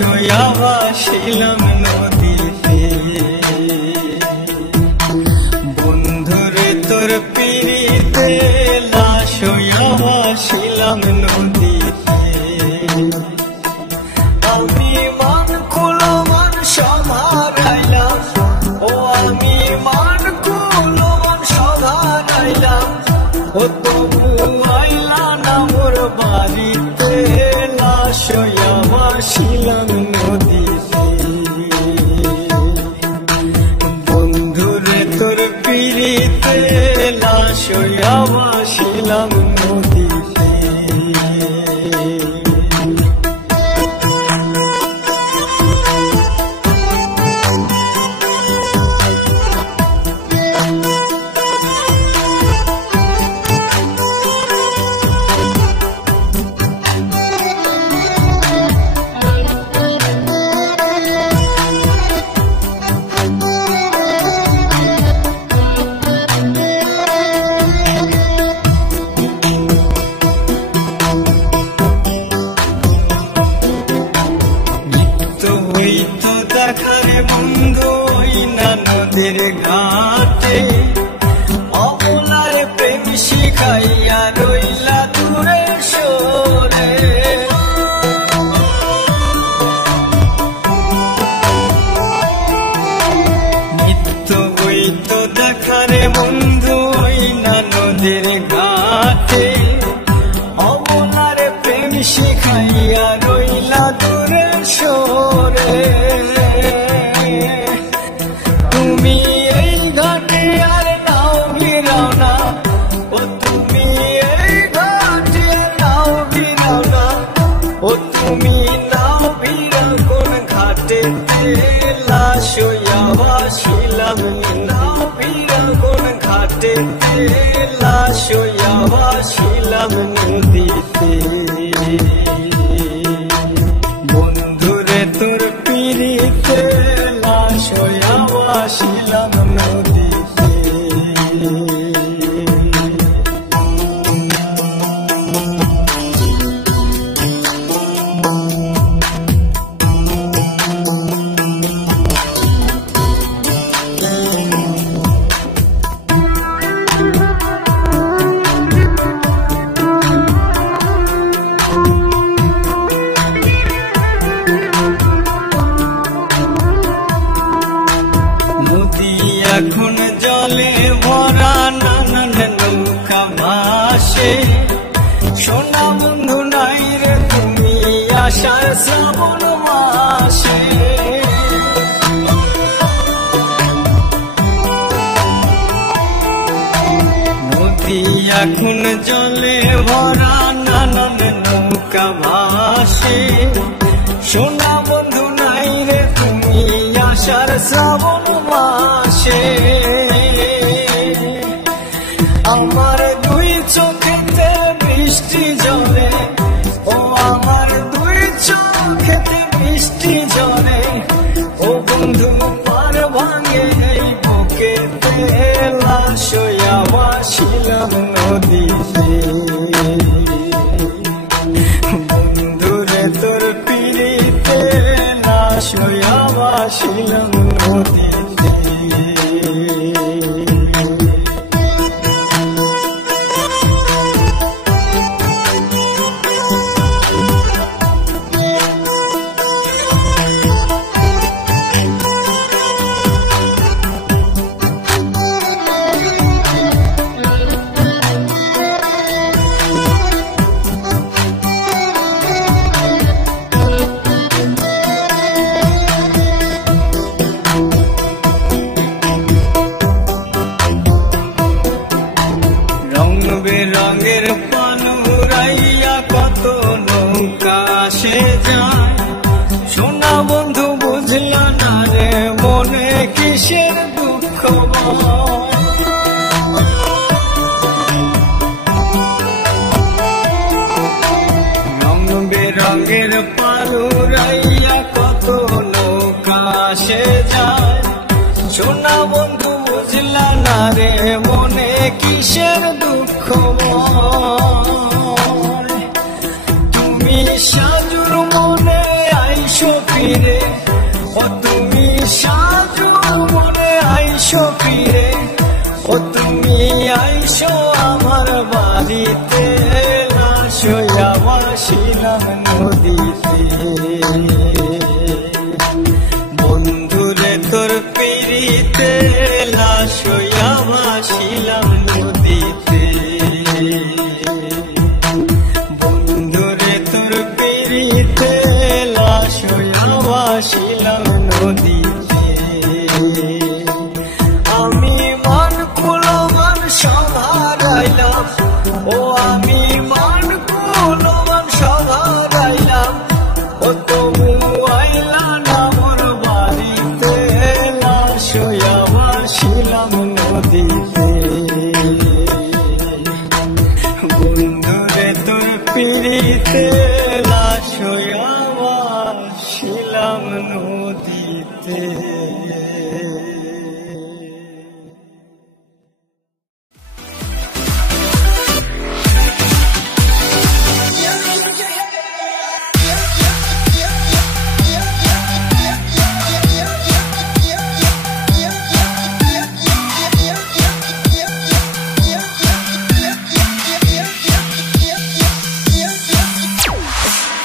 হইয়া ভাসিলাম নদীতে। বন্ধুরে তোর পিড়িতে লাশ হইয়া ভাসিলাম নদীতে। আমি মান কুলো মান সব হারাইলাম, ও আমি মান কুলো মান সব হারাইলাম, ও তবু আইলা না মোর বাড়িতে। লাশ হইয়া ভাসিলাম নদীতে। বন্ধুরে তোর পিড়িতে লাশ হইয়া ভাসিলাম নদীতে। দেখারে বন্ধু ওই না নদীর ঘাটে, অবলার প্রেম শিখাইয়া রইলা দূরে সরে। নিত্য হইত দেখারে বন্ধু ওই না নদীর ঘাটে, অবলার প্রেম শিখাইয়া রইলা দূরে সরে। তুমি এই ঘাটে আর নাও ভিড়াও না, ও তুমি এই ঘাটে নাও ভিড়াও না, ও তুমি নাও ভিড়াও কোন ঘাটে। লাশ হইয়া ভাসিলাম, নাও ভিড়াও কোন ঘাটে। লাশ হইয়া ভাসিলাম নদীতে। বন্ধুরে তোর পিড়িতে লাশ হইয়া ভাসিলাম নদীতে। নদী এখন জলে ভরা, নানান নৌকা ভাসে। সোনা বন্ধু নাই রে তুমি আষাঢ় শ্রাবণ মাসে। নদী এখন জলে ভরা, নানান নৌকা ভাসে। সোনা বন্ধু নাই রে তুমি আষাঢ় শ্রাবণ মাসে। আমার দুই চোখেতে বৃষ্টি জলে, ও আমার দুই চোখেতে বৃষ্টি জলে, ও বন্ধু পার ভাঙে এই বুকেতে। লাশ হইয়া ভাসিলাম নদীতে। বন্ধুরে তোর পিড়িতে লাশ হইয়া ভাসিলাম নদীতে। রঙের পানু উড়াইয়া কত নৌকা আসে যায়। সোনা বন্ধু বুঝলা না রে মনে কিসের দুঃখ। রং বেরঙের পানু উড়াইয়া কত নৌকা আসে যায়। সোনা বন্ধু বুঝলা না রে মনে কিসের দুঃখ। তুমি সাজুর মনে আইসো। আইসো আমার বাড়িতে, লাশ হইয়া ভাসিলাম নদীতে। বন্ধুরে তোর পিড়িতে, লাশ হইয়া ভাসিলাম নদীতে। বন্ধুরে তোর পিড়িতে, লাশ হইয়া ভাসিলাম নদীতে। আমি মন কুলমান সব হারাইলাম, ও আমি মন কুলমান সব হারাইলাম, ও তবু আইলা না মোর বাড়িতে, লাশ হইয়া ভাসিলাম নদীতে। বন্ধুরে তোর পিড়িতে,